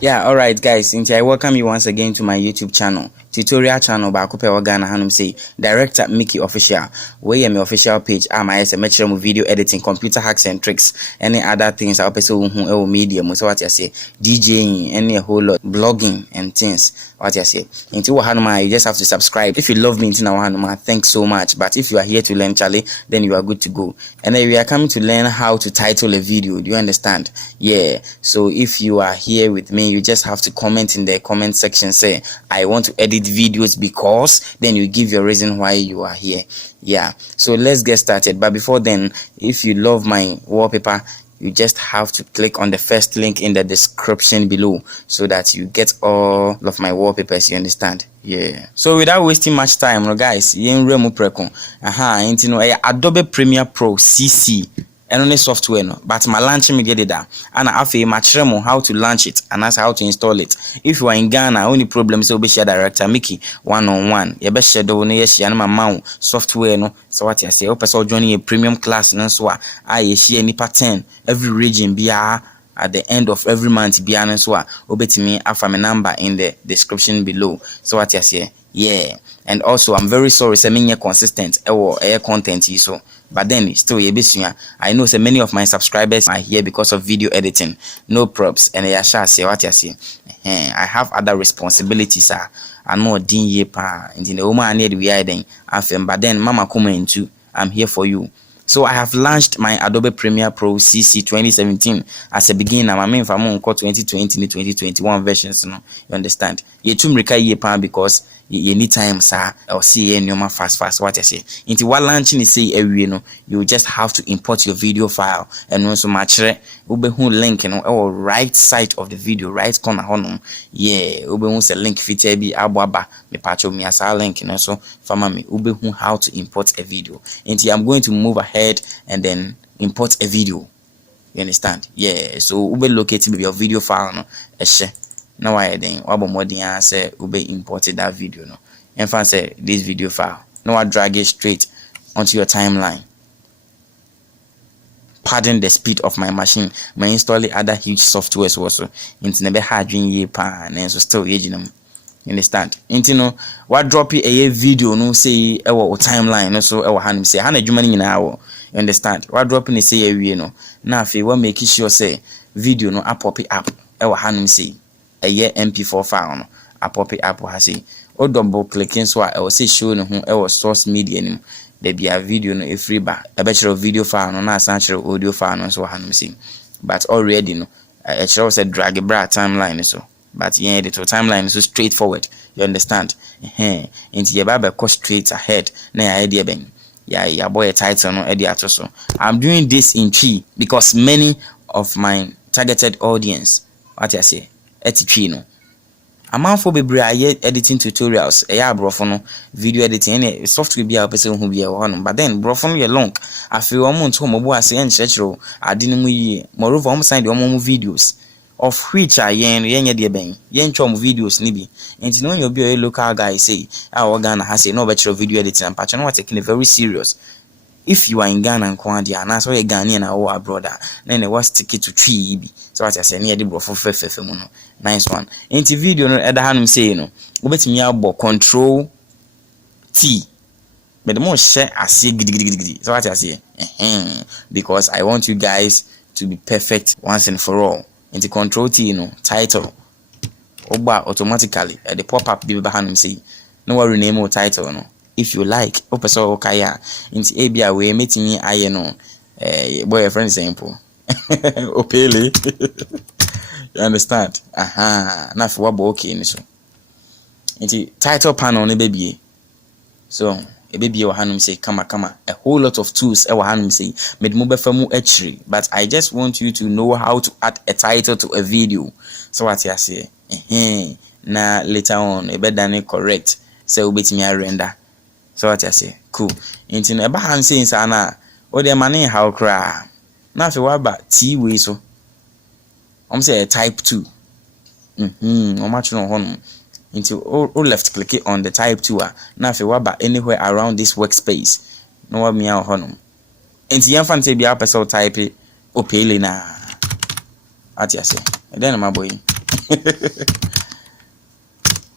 Yeah, alright guys, I welcome you once again to my YouTube channel. Tutorial channel ba kupe wagana hanum say Director Micky official. Where my official page my SMS video editing, computer hacks and tricks, any other things I person who media so what you say DJing, any a whole lot, blogging and things. What you say. Into Hanuma, you just have to subscribe. If you love me into Hanuma, thanks so much. But if you are here to learn Charlie, then you are good to go. And then we are coming to learn how to title a video. Do you understand? Yeah. So if you are here with me, you just have to comment in the comment section, say I want to edit videos because, then you give your reason why you are here. Yeah, so let's get started. But before then, if you love my wallpaper, you just have to click on the first link in the description below so that you get all of my wallpapers. You understand? Yeah. So without wasting much time, guys, Adobe Premiere Pro CC and only software no, but my launch me get it down and after my how to launch it and that's how to install it. If you are in Ghana, only problem is be share director Micky one-on-one. You best share the one yes my mount software no. So what you say, person joining a premium class and so I share any pattern every region be at the end of every month be an so obetimi after my number in the description below. So what you say, yeah. And also I'm very sorry say me consistent air content so. But then still I know so many of my subscribers are here because of video editing. No props and I shall say what you see. I have other responsibilities. I know din ye pa in the woman need we are then but then mama come into I'm here for you. So I have launched my Adobe Premiere Pro CC 2017 as a beginner. I mean, if I'm on 2020 and 2021 versions, no, you understand? You too because you need time, sir. Or see any fast. What I say. Into what launching is say every you just have to import your video file and also match ube link or right side of the video, right corner honum. Yeah, ube a link fit be ababa me patcho me as a link so fama me ube how to import a video. Into I'm going to move ahead and then import a video. You understand? Yeah, so ube locate your video file no now I then wabo modern say ube imported that video no. And fan say this video file. Now I drag it straight onto your timeline. Pardon the speed of my machine. My installing other huge softwares also. Into never hard ye pan and so still aging them. You understand? Into no what drop a video no say our timeline no so our hand say 100 money in hour. You understand? What dropping is say a no. Now if you want make sure say video no up pop it up our hand say a year MP4 file no a pop it up has say o double clicking so I will say show no our source media nim there be a video no a free bar a bachelor video file no na essential audio file no so hand say but already no a show said drag a bra timeline so but yeah the timeline is so straightforward. You understand? Into your baba go straight ahead na idea ben yeah boy a title no idea so I'm doing this in tree because many of my targeted audience what I say eti no amanfo bebre aye editing tutorials brofo no video editing any software bia person hu bia ho but then brofo no ye long afi omo nto mo bo ase en chechero ade no mu yi moreover omo side omo videos of which are yen de ben yen chom videos ni bi enti no you be a local guy say Ghana has say no bachelor video editing and patch no what taking it very serious. If you are in Ghana and Kwandia and so a Ghanaian or a brother, then it was ticket to tree. So I say near the bro for nice one. Into video no other hand say no. Ubet me about Control T. But the most share I say gidi. So what I say because I want you guys to be perfect once and for all. Into Control T, title. Oba automatically the pop-up be behind say no worry name or title no. If you like, opeso okaya into ABA we meeting me I know boyfriend simple. Opele. You understand? Now for what okay so. Into title panel ne baby. So a baby or hanum say kama a whole lot of tools our hanum say made mobile famu actually, but I just want you to know how to add a title to a video. So what you say? Na later on a better correct. So wait me render. So what I say, cool. Into a hand saying sana, or the money how cry. Now if you about T way so. I'm say type 2. Or much no home. Into all left click it on the type 2. Now if you about anywhere around this workspace. No one me out honum. Into young fancy be up so type it. Opele na. What I say. And then my boy.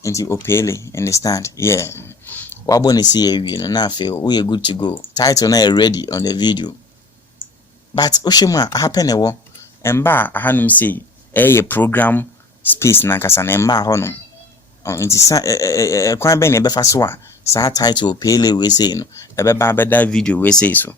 Into opele, understand? Yeah. Wabone see you know now feel we are good to go. Title now ready on the video. But Oshima happen ewo. Emba ahanum say a program space na kasa na emba honum. Nti sa kwan be na ebefa so a sa title opele we say no. Ebeba beda video we say so.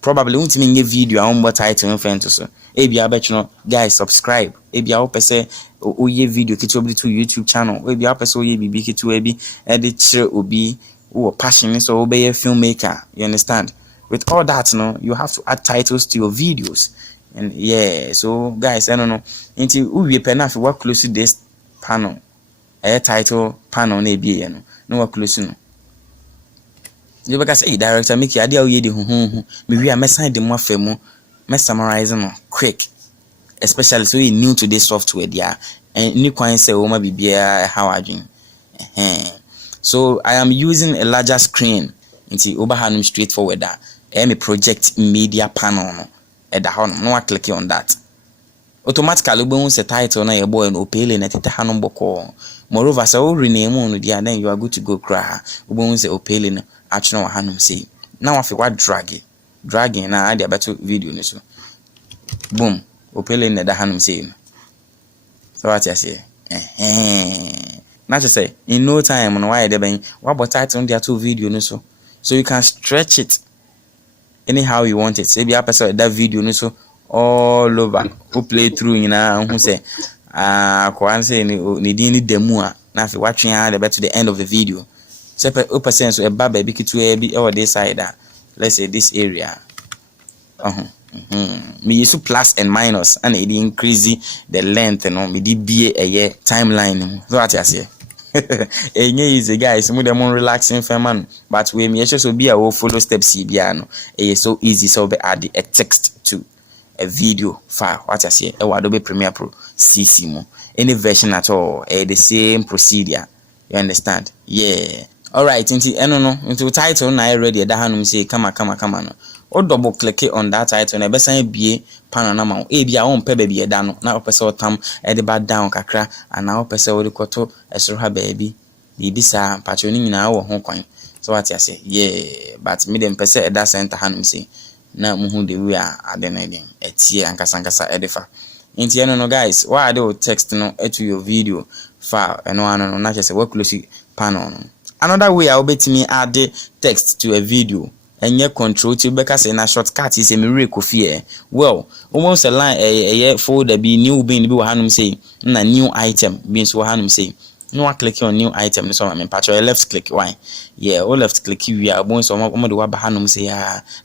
Probably won't mean a video on what title in front of so. Ebia betno guys subscribe. Ebia opese oye video kito to YouTube channel. Ebia opese oye bibi kito ebi edit obi who passion so obey a filmmaker. You understand? With all that, no, you have to add titles to your videos. And yeah, so guys, I don't know. Until we pen if work close to this panel. A title panel na be no work close no. You because say director Micky ade awoye de me wi a mesan de mo afemu me summarize no quick, especially so you new to this software there and ni kwan say o ma bibia how adwin. So I am using a larger screen into overhanum straightforward that a project media panel no e da hono no click on that automatically we say title na your boy no opele na tete hanom boko. Moreover so rename no there, then you are good to go cry we say opele no actually hanum say now I feel what dragging na ade beto video ni so boom opele na da hanum say so what you say not to say in no time no why they ben what about title on their two video no so you can stretch it anyhow you want it. Say be episode that video no so all over who play through who say kwan say ni din demo a na fi watching the better to the end of the video. Say percent so e ba ba bi kitu e bi or this side let's say this area me use plus and minus and it increase the length me di be a timeline so what you say. Enye easy guys, mo dem relaxing man, but we me so be a follow steps bia no. So easy so be add a text to a video file. What I say, Adobe Premiere Pro CC mo. Any version at all, the same procedure. You understand? Yeah. All right, into title na ready da hanum say come no. Or double click on that title na be san bie panel na ma e bia won pe ba bie da no na opese otam e de ba down kakra ana opese wo de koto esoro ha baabi bibi sa patcho ni nyina wo ho kwan so what you say yeah but me dem pese e da center hanum say na muhu de we a ade na den etie ankasa edefa nti no guys why do text no to your video file no na say we close panel no. Another way I will bet me add the text to a video and your control to because in a shortcut is a miracle fear. Well, almost a line a folder be new being be hanum say na new item means what hanum say. No one click on new item so I mean patch or left click why. Yeah, or left click you are born so the what hanum say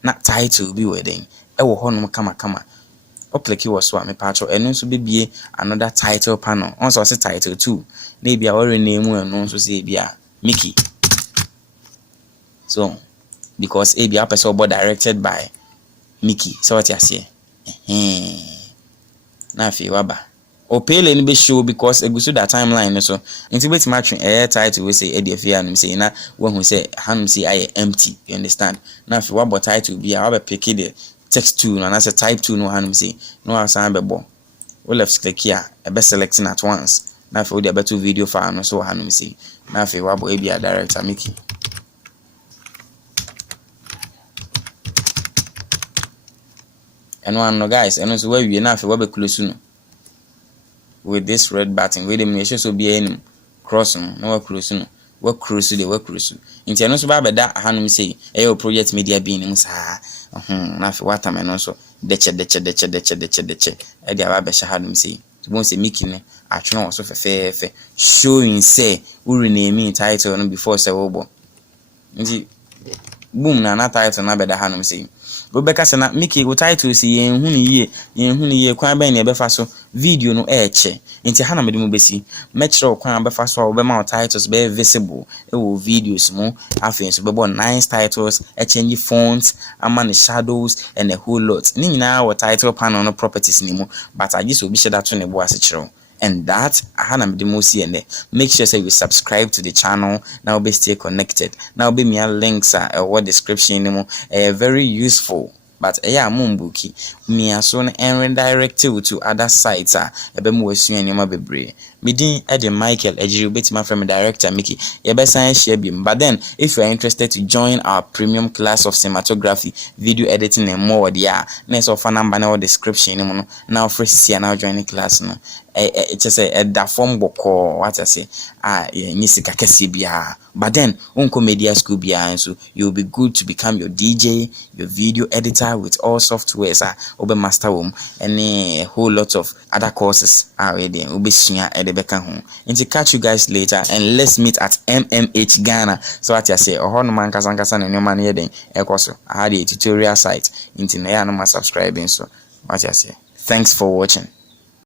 not title be wedding. E wo honum kama. Or click you was so I mean patch or and also be another title panel. Also say title too. Maybe I already name and also say be Micky. So because AB episode directed by Micky. So what you say? Na fi waba. Opele ni be show because e go so that timeline so. Until wait match title we say edifia and say na when who say hanum say I empty. You understand? Na fi waba title be I pick the text 2 and as a type 2 no hanum say no asan be bo. We left click here e be selecting at once. Na fi we dey better video file no so hanum say. Na fi waba AB director Micky. And one no guys, and also where we enough we be close no with this red button. Wait a minute, so be any cross no close no. Work close the work close. Inti no so ba that hanum say e project media being sa na fi what am no so deche e dia ba be sha hanum say. To bon say Micky ne atwe so fe showing say we rename title no before say wo bo. Inti boom na title na be da hanum say. Obeka se na Micky go title si yen hu ni ye kwan ben na be fa so video no eche nti ha na me dem besi metro kwan be fa so a obema titles be visible e wo videos mo afen so be bo nice titles e change fonts ama shadows and a whole lot ni nyina wo title panel no properties ni mo but I just obi share that to ne bo ase kiro. And that I me make sure say you subscribe to the channel. Now be stay connected. Now be me links what description very useful but mumbuki me aso no redirect you to other sites ebe mu wasua nyoma bebre medin the Michael Ejiri betima from director Micky sign share bi. But then if you are interested to join our premium class of cinematography, video editing and more there, next offer number na description no now free see now join the class no just a da form boko what I say ni sika kese bia. But then unko media school bia, so you'll be good to become your DJ, your video editor with all softwares obe master home and a whole lot of other courses already obe sua e de beka ho. Nti catch you guys later and let's meet at MMH Ghana. So what I say oho no man kasa na nyoma na yeden ekoso I had a tutorial site nti na ya no ma subscribing. So what I say, thanks for watching.